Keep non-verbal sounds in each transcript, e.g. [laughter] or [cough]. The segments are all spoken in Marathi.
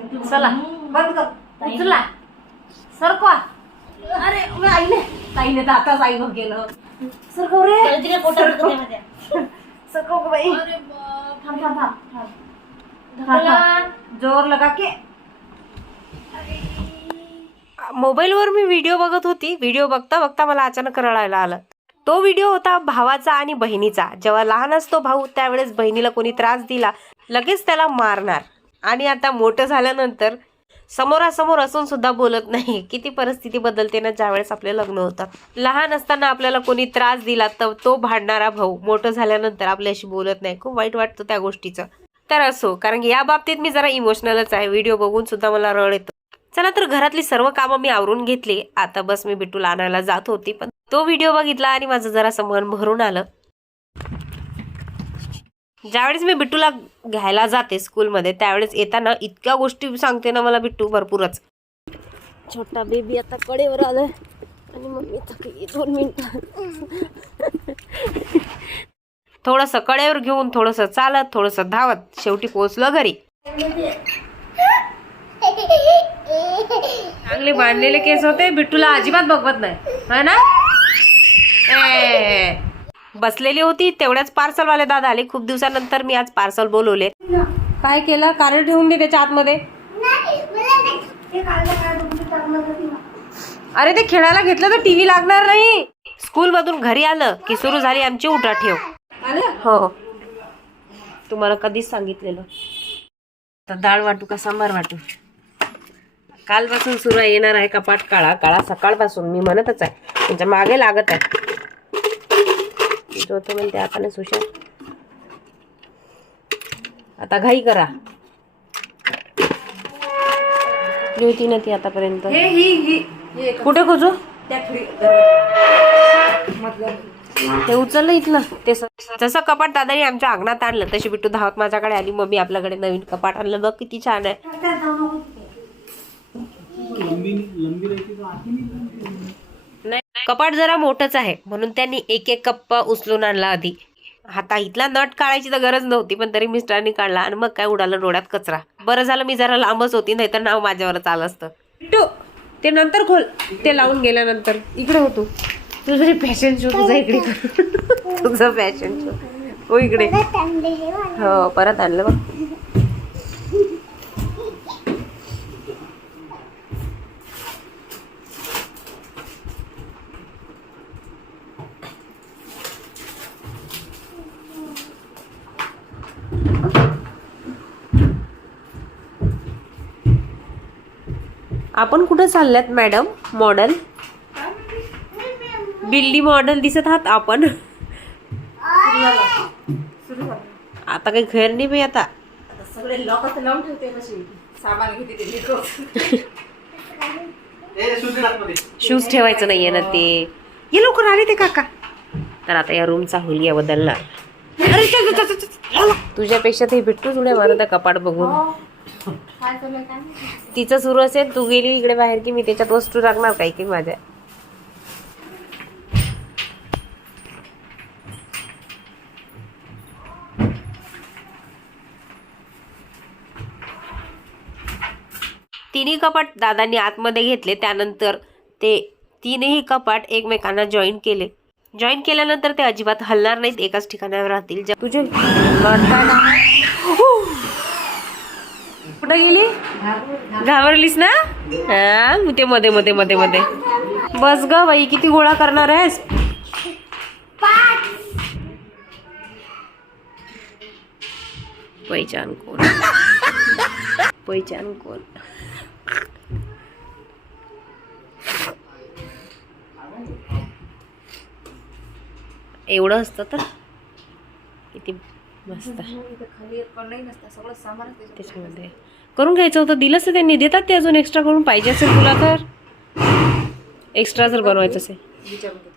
चला. बंद कर. उचला. सरकवा. अरे मी आईने. ताईने तर आताच आई बघ गेलं. सरकव रे. सरकव. गं बाई. थांब थांब थांब. थांब थांब, थांब. जोर लगा के? मोबाईलवर मी व्हिडिओ बघत होती. व्हिडिओ बघता बघता मला अचानक रडायला आलं. तो व्हिडिओ होता भावाचा आणि बहिणीचा. जेव्हा लहान असतो भाऊ त्यावेळेस बहिणीला कोणी त्रास दिला लगेच त्याला मारणार. आणि आता मोठं झाल्यानंतर समोरासमोर असून सुद्धा बोलत नाही. किती परिस्थिती बदलते ना ज्यावेळेस आपले लग्न होतात. लहान असताना आपल्याला कोणी त्रास दिला तर तो भांडणारा भाऊ मोठं झाल्यानंतर आपल्याशी बोलत नाही. खूप वाईट वाटतं त्या गोष्टीचं. तर असो कारण की या बाबतीत मी जरा इमोशनलच आहे. व्हिडिओ बघून सुद्धा मला रड येतो. चला तर घरातली सर्व कामं मी आवरून घेतली. आता बस मी बिटूला आणायला जात होती पण तो व्हिडिओ बघितला आणि माझं जरा मन भरून आलं. ज्यावेळेस मी बिट्टूला घ्यायला जाते स्कूलमध्ये त्यावेळेस येताना इतक्या गोष्टी सांगते ना मला बिट्टू भरपूरच. छोटा बेबी आता कडेवर आलाय. आणि मम्मी थकली दोन मिनिट. थोडस कडेवर घेऊन थोडस चालत थोडस धावत शेवटी पोहोचलो घरी. चांगले बांधलेले केस होते बिट्टूला अजिबात बघवत नाही. है ना? ए, बसलेली होती तेवढ्याच पार्सल वाले दादा आले. खूप दिवसानंतर मी आज पार्सल बोलवले. काय केलं? कारण ठेवून दे त्याच्या आतमध्ये. अरे ते खेळायला घेतलं तर टीव्ही लागणार नाही. स्कूल मधून घरी आलं की सुरू झाली आमची उठा ठेव हो. तुम्हाला कधीच सांगितलेलं. तर डाळ वाटू का सांबार वाटू? कालपासून सुरू येणार आहे कपाट काळा? काळा सकाळपासून मी म्हणतच आहे. त्यांच्या मागे लागत आहे. जो ते म्हणते आपण सुशांत. आता घाई करा. होती ना ती आतापर्यंत. हे ही ही. हे कुठे खोजू? त्या खिडी दरवाजा- मधलं. ते उचललं इथलं. ते स- जसं कपाट दादानी आमच्या अंगणात आणलं तशी बिट्टू धावत माझ्याकडे आली. मम्मी आपल्याकडे नवीन कपाट आणलं. बघ किती छान आहे. नाही कपाट जरा मोठंच आहे. म्हणून त्यांनी एक एक कप्पा उचलून आणला आधी. आता इथला नट काढायची तर गरज नव्हती पण तरी मिस्टरांनी काढला आणि मग काय उडालं डोळ्यात कचरा. बरं झालं मी जरा लांबच होती नाही तर नाव माझ्यावरच आलं असतं. बिट्टू ते नंतर खोल. ते लावून गेल्यानंतर. इकडे होतो तुझं फॅशन शो तुझा इकडे कर. [laughs] तुझं फॅशन शो हो इकडे. हो परत आणलं बघ. आपण कुठं चालल्यात मॅडम? मॉडेल? बिल्ली मॉडेल दिसत आहात आपण. आता काही खैर नाही मी आता. सगळे लॉक आता लावून ठेवते कशी सामान घेते शूज ठेवायचं नाहीये ना ते. ये लवकर आले ते काका. तर आता या रूमचा हुलिया बदलणार. तुझ्यापेक्षा ते भेटतो तुला मला कपाट बघून. तिचं सुरू असेल तू गेली इकडे बाहेर की मी त्याच्यात वस्तू टाकणार काही की माझ्या तिन्ही कपाट दादांनी आतमध्ये घेतले त्यानंतर ते तीनही कपाट एकमेकांना जॉईन केले. जॉईन केल्यानंतर ते अजिबात हलणार नाहीत एकाच ठिकाणावर राहतील. तुझे कुठं गेली? घाबरलीस ना? हा ते मध्ये मध्ये मध्ये मध्ये. बस ग बाई किती गोळा करणार आहेस? पैचान कोण? पैचान कोण? एवढं असतं तर? किती मस्त. त्याच्यात त्याच्यामध्ये. करून घ्यायचं होतं दिलंच त्यांनी. देतात ते अजून एक्स्ट्रा करून? पाहिजे असेल तुला तर? एक्स्ट्रा जर बनवायचं असेल.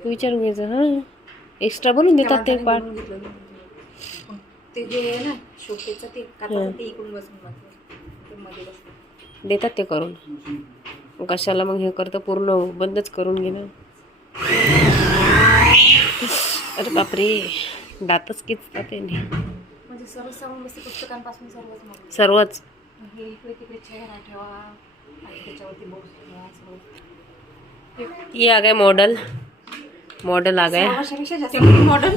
तू विचारून घ्यायचं हां. एक्स्ट्रा बनवून देतात ते बसलं. देतात ते करून. कशाला मग हे करतं? पूर्ण बंदच करून घे ना. अरे बापरे. दातच किचतात त्यांनी. सर्व पुस्तकांपासून सर्वच मग सर्वच. हे इकडे तिकडे चेहरा ठेवा आणि त्याच्यावरती बॉक्स ठेवा सगळं ये आ गए मॉडल मॉडल आ गए वर्षापेक्षा जास्त मॉडल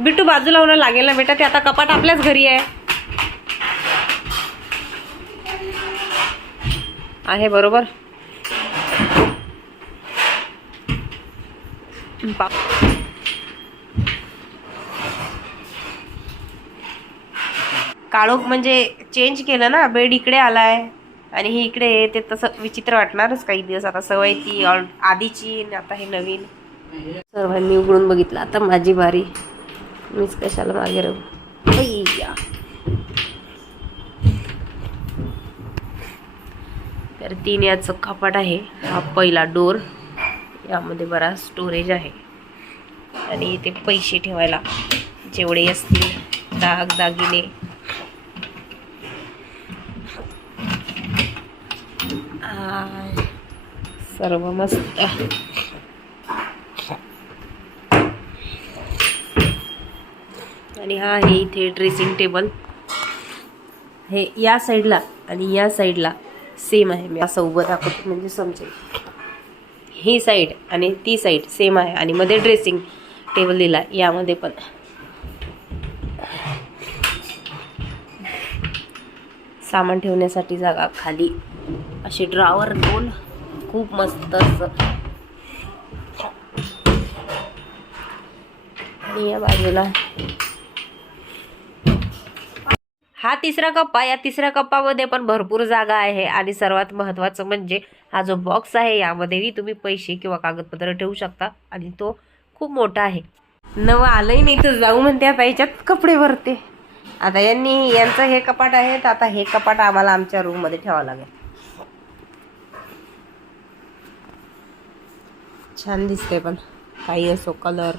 बिट्टू बाजूला होणं लागेल ना बेटा ते आता कपाट आपल्याच घरी आहे. आहे बरोबर? काळोख म्हणजे चेंज केलं ना बेड इकडे आलाय आणि हे इकडे ते तसं विचित्र वाटणारच काही दिवस. आता सवय ती ऑल- आधीची आणि आता हे नवीन. सर्वांनी उघडून बघितलं. आता माझी बारी. मीच कशाला मागे राहू? तर तीन याचं कपाट आहे. हा पहिला डोर. यामध्ये बराच स्टोरेज आहे. आणि इथे पैसे ठेवायला जेवढे असतील दाग दागिने. सर्व मस्त. आणि हा आहे इथे ड्रेसिंग टेबल हे या साईडला आणि या साईडला सेम आहे. मी असं उभं दाखवतो म्हणजे समजेल. ही साईड आणि ती साईड सेम आहे. आणि मध्ये ड्रेसिंग टेबल दिला यामध्ये पण. सामान ठेवण्यासाठी जागा खाली. असे ड्रावर दोन. खूप मस्त असं. या बाजूला हा तिसरा कप्पा या तिसऱ्या कप्पामध्ये पण भरपूर जागा आहे. आणि सर्वात महत्त्वाचं म्हणजे हा जो बॉक्स आहे यामध्येही तुम्ही पैसे किंवा कागदपत्र ठेवू शकता. आणि तो खूप मोठा आहे. नवं आलंही नाही तर जाऊ म्हणते आता याच्यात कपडे भरते. आता यांनी यांचं हे कपाट आहे तर आता हे कपाट आम्हाला आमच्या रूममध्ये ठेवावं लागेल. छान दिसते पण. काही असो कलर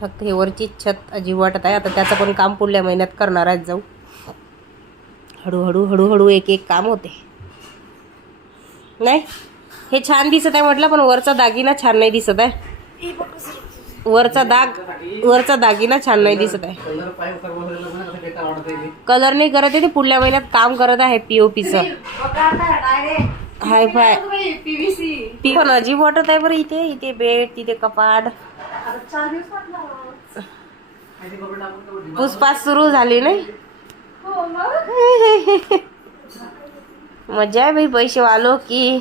फक्त हे वरची छत अजीब वाटत आहे. आता त्याचं पण काम पुढल्या महिन्यात करणार आहेत जाऊ. हळूहळू हळूहळू एक एक काम होते. नाही हे छान दिसत आहे म्हटलं पण वरचा दागिना छान नाही दिसत आहे. वरचा दाग वरचा दागिना छान नाही दिसत आहे. कलर नाही करत आहे ते पुढल्या महिन्यात काम करत आहे पीओपीचं हाय फाय ती पण अजीब वाटत आहे बरं इथे इथे बेड तिथे कपाट. पुष्पास सुरू झाली नाही? मजा आहे बाई पैसे वालो की.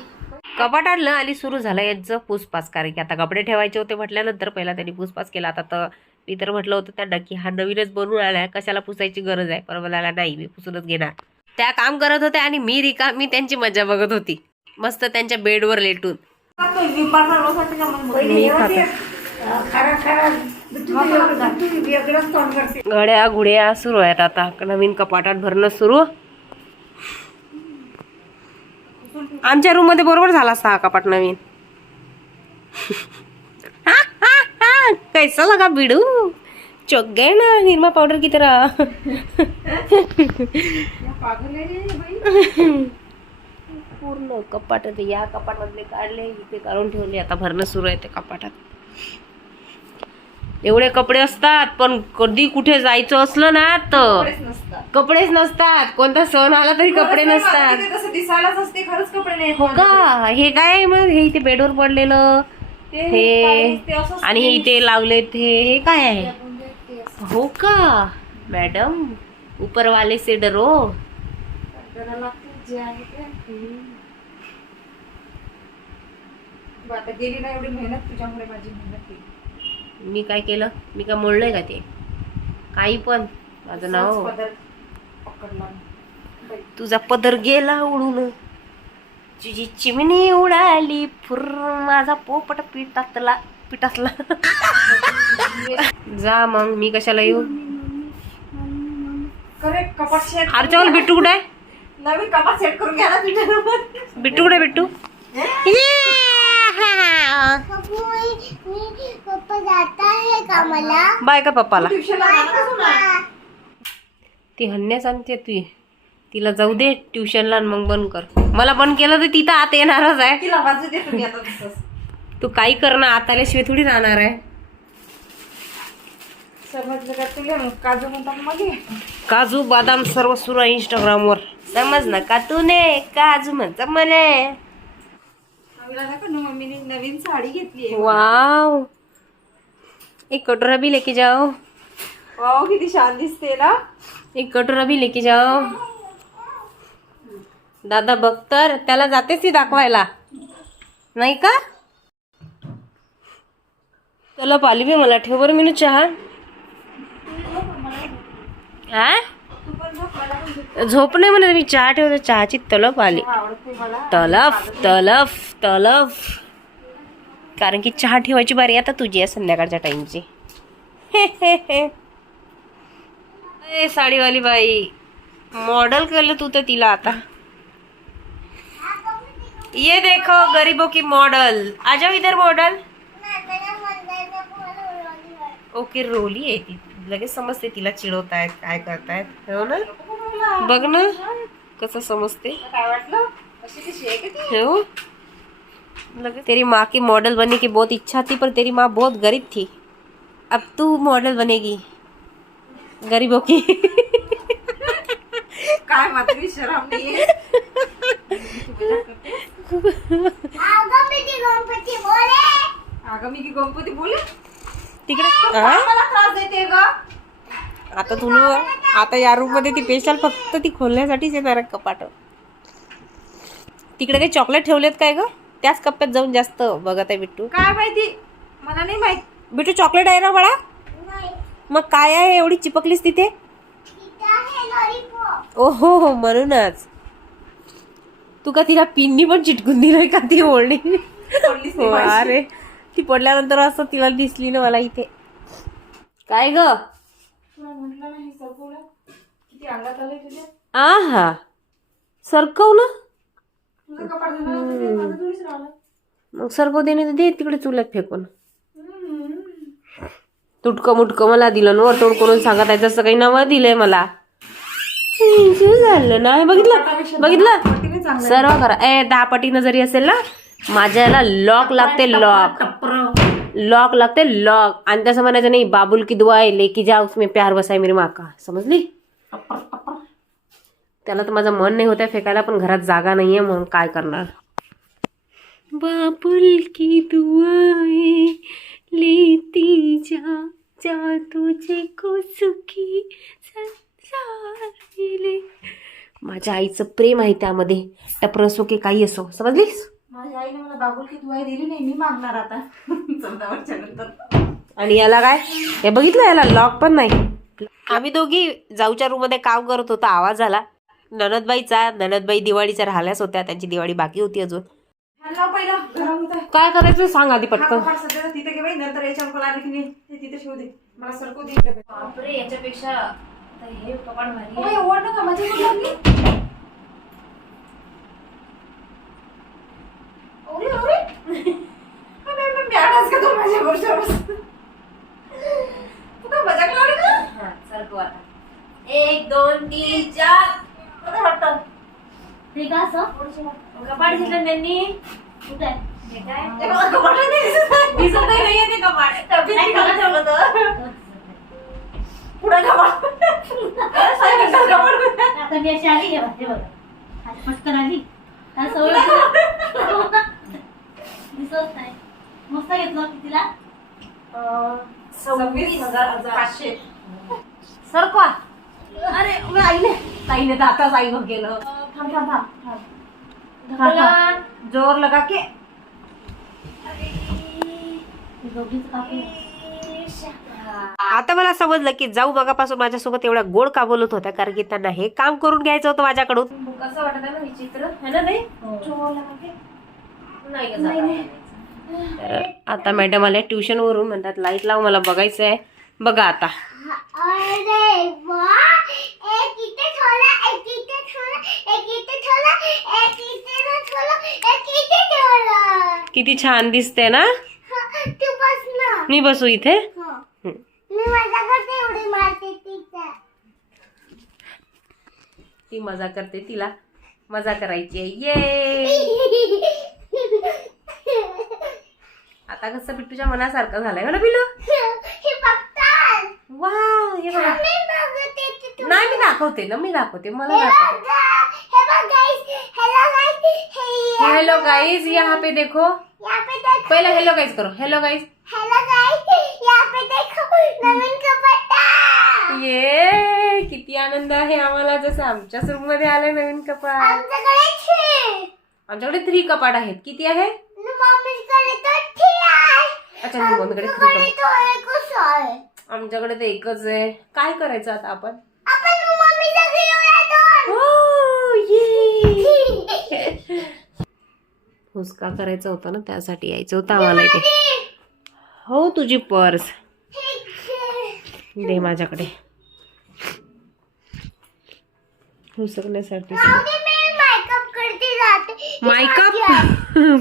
कपाट आणलं आणि सुरू झालं यांचं पुसपास कारण की आता कपडे ठेवायचे होते म्हटल्यानंतर पहिला त्यांनी पुसपास केला. आता तर मी तर म्हटलं होतं त्यांना की हा नवीनच बनवून आलाय कशाला पुसायची गरज आहे? पण म्हणाला नाही मी पुसूनच घेणार. त्या काम करत होत्या आणि मी रिका मी त्यांची मजा बघत होती. मस्त त्यांच्या बेडवर लेटून. घड्या घुड्या सुरू आहेत आता. नवीन कपाटात भरणं सुरू. आमच्या रूममध्ये बरोबर झाला असता हा कपाट नवीन. कैसा लगा बिडू? चौक गए ना निरमा पावडर की तरह. पूर्ण कपाटात या कपाटातले काढले इथे काढून ठेवले आता भरणं सुरू आहे ते कपाटात. एवढे कपडे असतात पण कधी कुठे जायचं असलं ना तर. कपडेच नसतात. कोणता सण आला तरी कपडे नसतात. तसं दिसायलाच असते खरंच कपडे नाही हो का? हे काय आहे मग? हे इथे बेडवर पडलेलं. हे. आणि हे इथे लावले हे हे काय आहे? हो का? मॅडम ऊपर वाले से डरो आता गेली ना एवढी मेहनत तुझ्यामुळे माझी मेहनत मी काय केलं? मी काय मोडलंय का ते? काही पण. माझं नाव. तुझा पदर गेला उडून. तुझी चिमणी उडाली. फुर माझा पोपट पिटातला पिटातला. जा मग मी कशाला येऊ? आरच्यावर बिट्टू कुठे. बिट्टू कुठे बिट्टू पप्पा जाता है का मला बाय का पप्पाला? ती हन्या सांगते ती. तिला जाऊ दे ट्युशनला आणि मग बंद कर. मला बंद केलं तर तिथं आता येणारच आहे. तू काही कर ना आता आल्याशिवाय थोडी राहणार आहे. समजलं का तुला? मग काजू म्हणतात मग ये. काजू बदाम सर्व सुरू आहे इंस्टाग्रामवर समज ना का तू ने काजू म्हणता मले. मम्मीने नवीन साडी घेतली वाव. एक कटोरा भी लेके जाओ. वाव किती छान दिसते ना. एक कटोरा भी लेके जाओ. दादा बघ तर त्याला जातेच ती दाखवायला. नाही का? पाली बी मला ठेव बरं मी चहा. हा झोप नाही म्हणत मी चहा ठेवतो चहाची तलप आली. तलफ तलफ तलफ कारण की चहा ठेवायची बारी आता तुझी आहे संध्याकाळच्या टाइमची [laughs] ए साडीवाली बाई मॉडल केलं तू तर तिला आता. ये देखो गरीबों की मॉडल आ जाओ इधर मॉडल ओके रोली आहे ती. लगेच समजते तिला चिडवतायत काय करतायत. हो ना? बघ ना कसं समजते. हो? तेरी माँ की मॉडल बनने की बहुत इच्छा थी पर तेरी माँ बहुत गरीब थी। अब तू मॉडल बनेगी गरीबों की। काय मात्र शरम नाहीये। गणपती बोले। अगं मी की गणपती बोले? तिकडे? मला त्रास देते ग. आता तुला आता या रूममध्ये ती स्पेशल फक्त ती खोलण्यासाठीच येणार आहे कपाट. तिकडे काही चॉकलेट ठेवलेत काय ग? त्याच कप्प्यात जाऊन जास्त बघत आहे बिट्टू. काय माहिती? मला नाही माहीत. बिट्टू चॉकलेट आहे ना बाळा? नाही. मग काय आहे एवढी चिपकलीस तिथे? तिथं आहे लॉलीपॉप ओ हो हो म्हणूनच. तू का तिला पिन्नी पण चिटकून दिलंय का ती ओढणी? हो. अरे ती पडल्यानंतर असं तिला दिसली ना मला इथे. काय ग? तुला म्हटलं नाही सरकवलं? किती अंगात आले तुझ्या? आ हा सरकव ना. तुझं कपाट झालं होतं ते माझं थोडीच राहिलं. मग तर दे तिकडे चुल्यात फेकून. तुटकं मुटकं मला दिलं ना तोड करून सांगत आहे जसं काही नवं दिलंय मला. झालं ना हे बघितलं? बघितलं? सर्व करा. ए दहा पटीनं जरी असेल ना माझ्या याला लॉक लागते लॉक लॉक लागते लॉक आणि तसं म्हणायचं नाही बाबुल की दुआ लेकी जा उसमें प्यार बसाय मेरी माँ का? समजली? त्याला तर माझं मन नाही होत आहे फेकायला पण घरात जागा नाहीये म्हणून काय करणार? बाबुल की दुआएं लेती जा जा तुझे को सुखी संसार मिले। माझ्या आईचं प्रेम आहे त्यामध्ये. टपर असो की काही असो. समजलीस? माझ्या आईने मला बाबुल की दुवाई दिली नाही मी मागणार आता. चौदा वर्षा नंतर. आणि याला काय? हे बघितलं याला? लॉक पण नाही. आम्ही दोघी जाऊच्या रूममध्ये काम करत होतो आवाज आला. ननदबाईचा ननदबाई दिवाळीच्या राहिल्याच होत्या त्यांची दिवाळी बाकी होती अजून. काय करायचं सांग आधी हा पटकन. कपाट सध्या तिथे घे बाई नंतर याच्यावर कोण आले की नाही ते तिथे ठेवू दे मला सरकू दे इकडे बापरे याच्यापेक्षा आता हे कपाट भारी ओय, ओढ नका माझी पण लागली अरे, अरे. अरे, मी मॅडच का तू माझ्या बरोबर तू काय मजाक लावली का हा सरकव आता एक दोन तीन चार मला वाटतं ठीक आहे असं कपाट घेतलं त्यांनी. कुठे? नाही दिसत नाहीये ते कपाट. ठेवलं होतं. पुढे कपाट. सायकलचं कपाट. आता मी अशी आली हे बघ, हे बघा. हात पटकन आली. काय सवय दिसत नाही. मस्त घेतलं कितीला? अं, सव्वीस हजार पाचशे. सरकवा. अरे आईने ताईने तर आताच आई बघ गेलं. थांब थांब थांब थांब. ढकला. जोर लगा के. आता मला समजलं की जाऊ बघापासून माझ्यासोबत एवढ्या गोड का बोलत होत्या? कारण की त्यांना हे काम करून घ्यायचं होतं माझ्याकडून. कसं वाटत आहे ना विचित्र? है ना नाही जोर लगा के नाही का जाता. तर आता मॅडम आल्या ट्युशन वरून म्हणतात लाइट लाव मला बघायचं आहे बघा आता. किती छान दिसते ना? तू बस ना. मी बसू इथे? हा. ती मजा करते तिला. मजा करायची आहे. ये [laughs] आता कसं बिट्टूच्या मनासारखं झालंय ना पिलू हे बघा. नाही मी दाखवते ना मी दाखवते. मला दाखवते. हेलो गाइस यहाँ पे देखो. पहले हेलो गाइस करो. हेलो गाइस हेलो गाइस यहाँ पे देखो नवीन कपडा ये किती आनंद आहे आम्हाला. जसं आमच्याच रूममध्ये आलंय नवीन कपाट. आमच्याकडे थ्री कपाट आहेत. किती आहे? अच्छा मम्मीकडे थ्री कपाट. आमच्याकडे तर एकच आहे. काय करायचं आता आपण? दोन हो. हुसका [laughs] करायचा होता ना त्यासाठी यायचं होतं आम्हाला इथे. हो तुझी पर्स. दे माझ्याकडे. हुसकण्यासाठी मायकअप.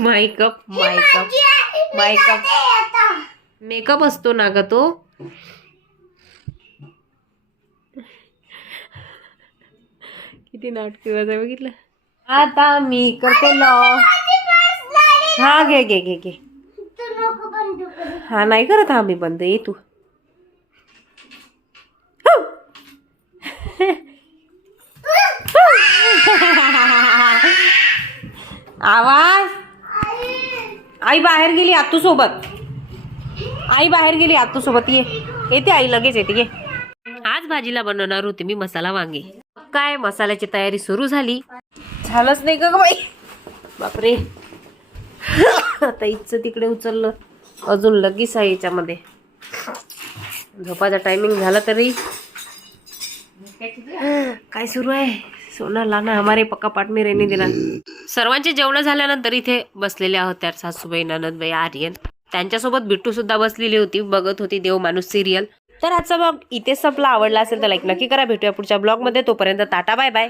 मायकअप मायकअप मायकअप. मेकअप असतो ना ग तो? किती नाटकी वाजा बघितलं? आता मी करते लॉ. हा घे घे घे घे. हा नाही करत. हा मी बंद. ये तू. [laughs] आवाज? आई. बाहेर गेली आतू सोबत. आई बाहेर गेली आतू सोबत. ये. येते आई लगेच येते. ये. आज भाजीला बनवणार होते मी मसाला वांगे. काय? मसाल्याची तयारी सुरू झाली. झालंच नाही का ग बाई. बापरे. आता इथचं तिकडे उचललं. अजून लगेच आहे याच्यामध्ये. झोपाचा टायमिंग झाला तरी. काय सुरू आहे? सोना लाना हमारे पक्का पाठ में देना सर्वांचे जेवण झाल्यानंतर इथे बसलेले आहोत त्या सासूबाई ननदबाई आर्यन. त्यांच्यासोबत बिट्टू सुद्धा बसलेली होती. बघत होती देव माणूस सिरियल तर आजचा ब्लॉग इथे संपला. आवडला असेल तर लाईक नक्की करा. भेटूया पुढच्या ब्लॉगमध्ये तोपर्यंत टाटा बाय बाय